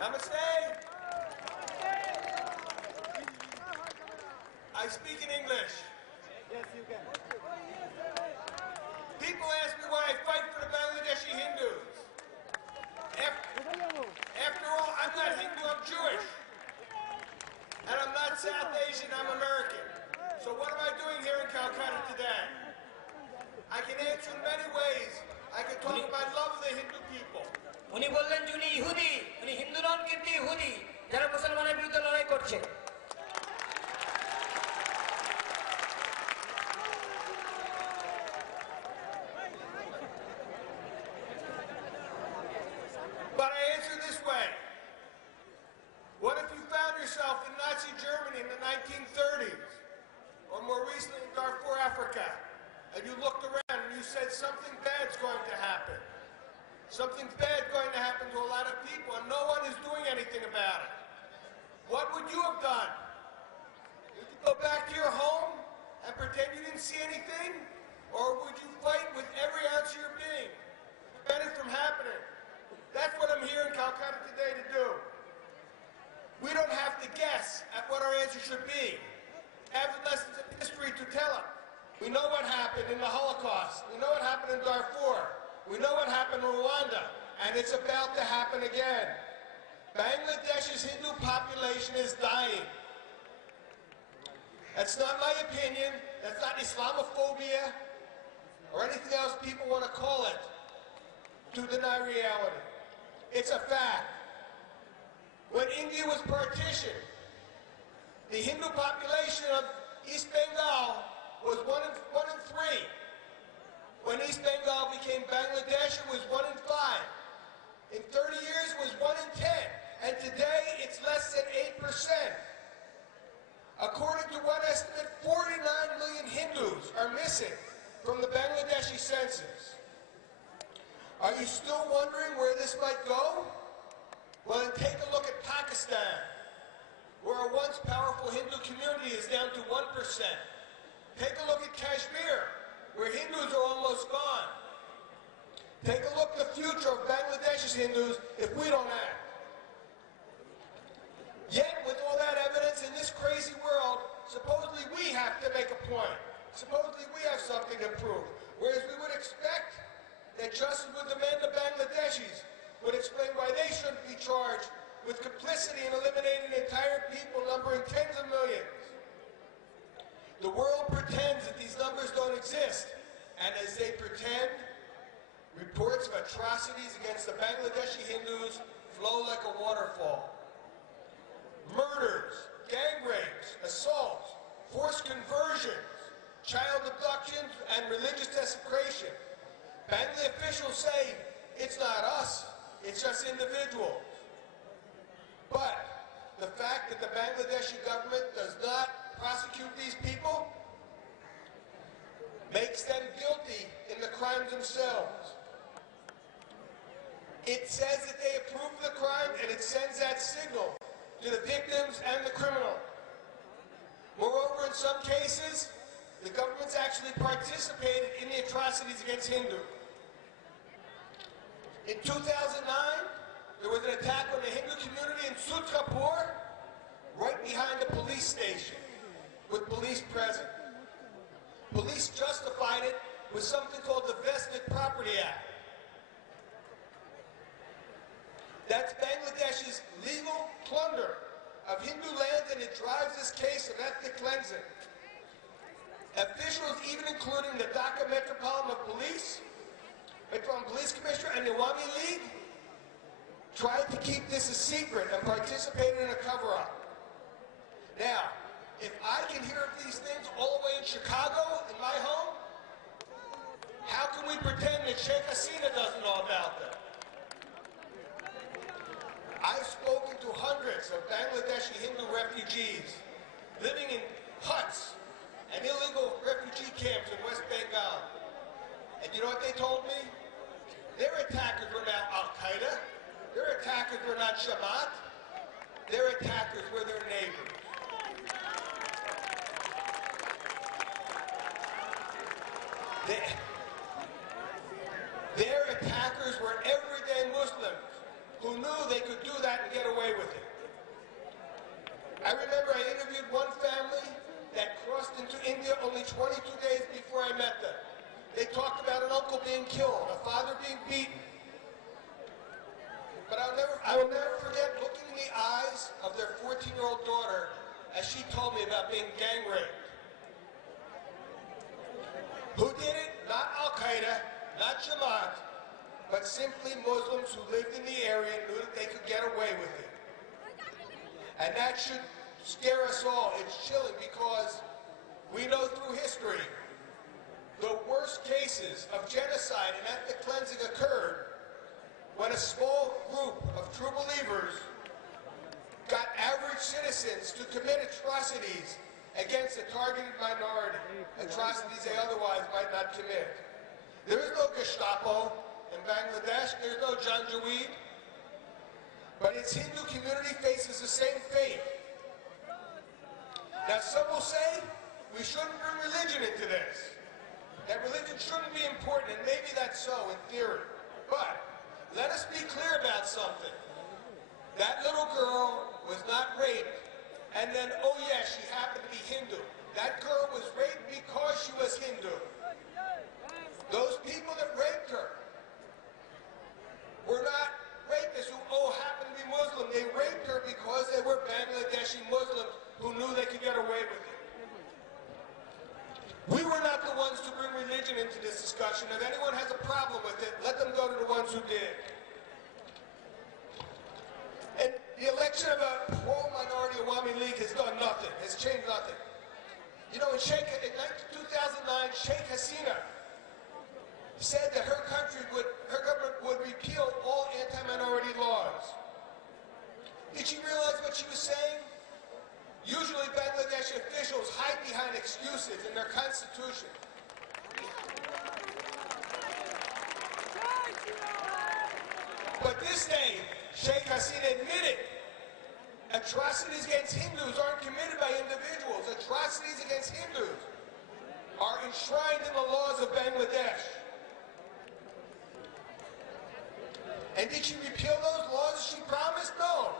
Namaste. I speak in English. Yes, you can. People ask me why I fight for the Bangladeshi Hindus. After all, I'm not Hindu, I'm Jewish. And I'm not South Asian, I'm American. So what am I doing here in Calcutta today? I can answer in many ways. I can talk about love of the Hindu people. উনি বললেন যে উনি ইহুদি, উনি হিন্দু নন কিন্তু ইহুদি যারা মুসলমানের বিরুদ্ধে লড়াই করছে। But I answer this way. What if you found yourself in Nazi Germany in the 1930s, or more recently in Darfur, Africa, and you looked around and you said something bad's going to happen? Something's bad going to happen to a lot of people, and no one is doing anything about it. What would you have done? Would you go back to your home and pretend you didn't see anything? Or would you fight with every ounce of your being to prevent it from happening? That's what I'm here in Calcutta today to do. We don't have to guess at what our answer should be. Have lessons of history to tell it. We know what happened in the Holocaust. We know what happened in Darfur. We know what happened in Rwanda, and it's about to happen again. Bangladesh's Hindu population is dying. That's not my opinion. That's not Islamophobia or anything else people want to call it to deny reality. It's a fact. When India was partitioned, the Hindu population of East Bengal was one in 3. When East Bengal became Bangladesh, it was 1 in 5. In 30 years, it was 1 in 10. And today, it's less than 8%. According to one estimate, 49 million Hindus are missing from the Bangladeshi census. Are you still wondering where this might go? Well, then take a look at Pakistan, where a once powerful Hindu community is down to 1%. Take a look at Kashmir, where Hindus are almost gone. Take a look at the future of Bangladesh's Hindus if we don't act. Yet, with all that evidence in this crazy world, supposedly we have to make a point. Supposedly we have something to prove. Whereas we would expect that justice would demand the Bangladeshis would explain why they shouldn't be charged with complicity in eliminating entire people numbering tens of millions. The world pretends that these numbers don't exist, and as they pretend, reports of atrocities against the Bangladeshi Hindus flow like a waterfall. Murders, gang rapes, assaults, forced conversions, child abductions, and religious desecration. Bangladesh officials say it's not us, it's just individuals. But the fact that the Bangladeshi government does not prosecute these people makes them guilty in the crimes themselves. It says that they approve the crime, and it sends that signal to the victims and the criminal. Moreover, in some cases, the government's actually participated in the atrocities against Hindus. In 2009, there was an attack on the Hindu community in Sutkapur, right behind the police station, with police present. Police justified it with something called the Vested Property Act. That's Bangladesh's legal plunder of Hindu land, and it drives this case of ethnic cleansing. Officials, even including the Dhaka Metropolitan Police, Metropolitan Police Commissioner, and the Awami League, tried to keep this a secret and participated in a cover-up. Now, if I can hear of these things all the way in Chicago, in my home, how can we pretend that Sheikh Hasina doesn't know about them? I've spoken to hundreds of Bangladeshi Hindu refugees living in huts and illegal refugee camps in West Bengal. And you know what they told me? Their attackers were not Al-Qaeda. Their attackers were not Jamaat. Their attackers were their neighbors. Their attackers were everyday Muslims who knew they could do that and get away uncle being killed, a father being beaten. But I will never forget looking in the eyes of their 14-year-old daughter as she told me about being gang raped. Who did it? Not Al-Qaeda, not Jamaat, but simply Muslims who lived in the area and knew that they could get away with it. And that should scare us all. It's chilling because we know through history the worst cases of genocide and ethnic cleansing occurred when a small group of true believers got average citizens to commit atrocities against a targeted minority, atrocities they otherwise might not commit. There is no Gestapo in Bangladesh, there's no Janjaweed, but its Hindu community faces the same fate. Now some will say we shouldn't bring religion into this, that religion shouldn't be important, and maybe that's so in theory, but let us be clear about something. That little girl was not raped, and then, oh yeah, she happened to be Hindu. That girl was raped because she was Hindu. Those people that raped her were not rapists who, oh, happened to be Muslim. They raped her because they were Bangladeshi Muslims who knew they could get away with it. We were not the ones to bring religion into this discussion. If anyone has a problem with it, let them go to the ones who did. And the election of a pro-minority Awami League has done nothing, has changed nothing. You know, in 2009, Sheikh Hasina said that her government would repeal all anti-minority laws. Did she realize what she was saying? Usually Bangladeshi officials hide behind excuses in their constitution. But this day, Sheikh Hasina admitted atrocities against Hindus aren't committed by individuals. Atrocities against Hindus are enshrined in the laws of Bangladesh. And did she repeal those laws as she promised? No,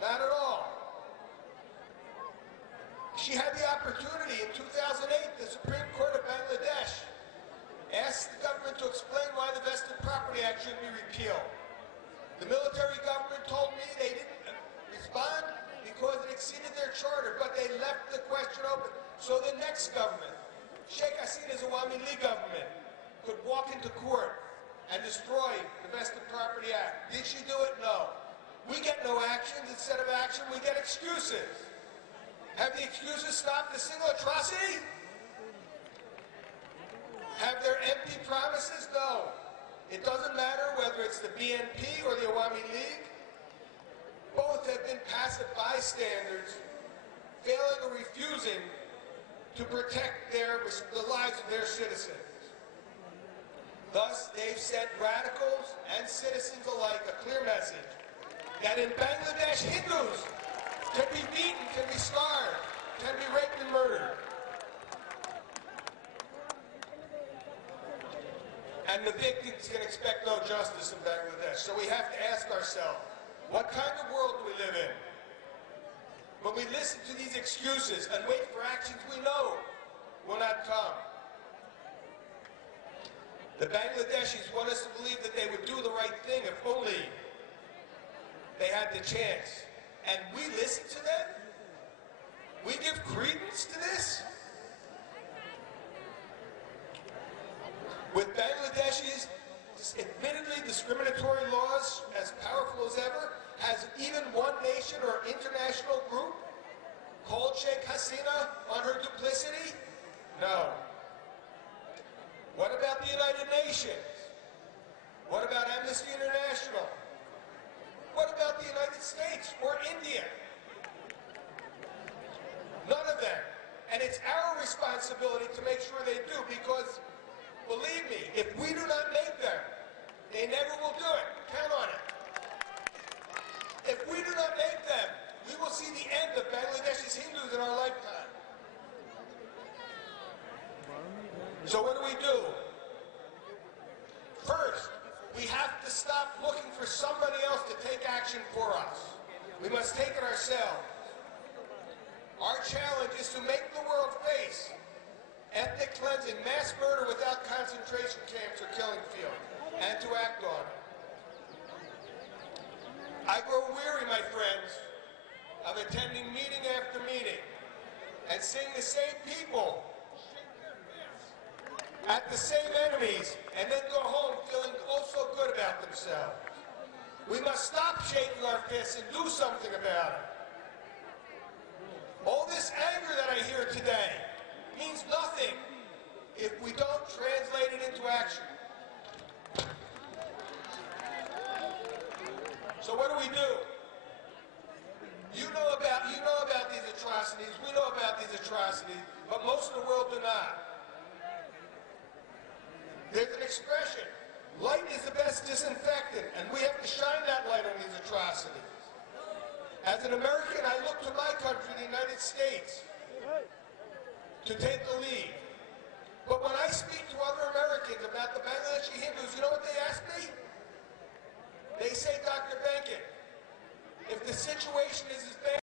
not at all. She had the opportunity in 2008, the Supreme Court of Bangladesh asked the government to explain why the Vested Property Act should be repealed. The military government told me they didn't respond because it exceeded their charter, but they left the question open. So the next government, Sheikh Hasina's Awami League government, could walk into court and destroy the Vested Property Act. Did she do it? No. We get no actions. Instead of action, we get excuses. Have the excuses stopped a single atrocity? Have there empty promises? No. It doesn't matter whether it's the BNP or the Awami League. Both have been passive bystanders, failing or refusing to protect the lives of their citizens. Thus, they've sent radicals and citizens alike a clear message that in Bangladesh, Hindus can be beaten, can be starved, can be raped and murdered. And the victims can expect no justice in Bangladesh. So we have to ask ourselves, what kind of world do we live in? When we listen to these excuses and wait for actions we know will not come. The Bangladeshis want us to believe that they would do the right thing if only they had the chance. And we listen to them? We give credence to this? With Bangladeshis, admittedly discriminatory laws as powerful as ever, has even one nation or international group called Sheikh Hasina on her duplicity? No. What about the United Nations? What about Amnesty International? What about the United States or India? None of them. And it's our responsibility to make sure they do, because believe me, if we do not make them, they never will do it. Count on it. If we do not make them, we will see the end of Bangladesh's Hindus in our lifetime. So what do? First, we have to stop looking for somebody else to take action for us. We must take it ourselves. Our challenge is to make the world face ethnic cleansing, mass murder without concentration camps or killing fields, and to act on it. I grow weary, my friends, of attending meeting after meeting and seeing the same people at the same enemies and then go home feeling oh so good about themselves. We must stop shaking our fists and do something about it. All this anger that I hear today means nothing if we don't translate it into action. So what do? You know about these atrocities, we know about these atrocities, but most of the world do not. There's an expression, light is the best disinfectant, and we have to shine that light on these atrocities. As an American, I look to my country, the United States, to take the lead. But when I speak to other Americans about the Bangladeshi Hindus, you know what they ask me? They say, Dr. Benkin, if the situation is as bad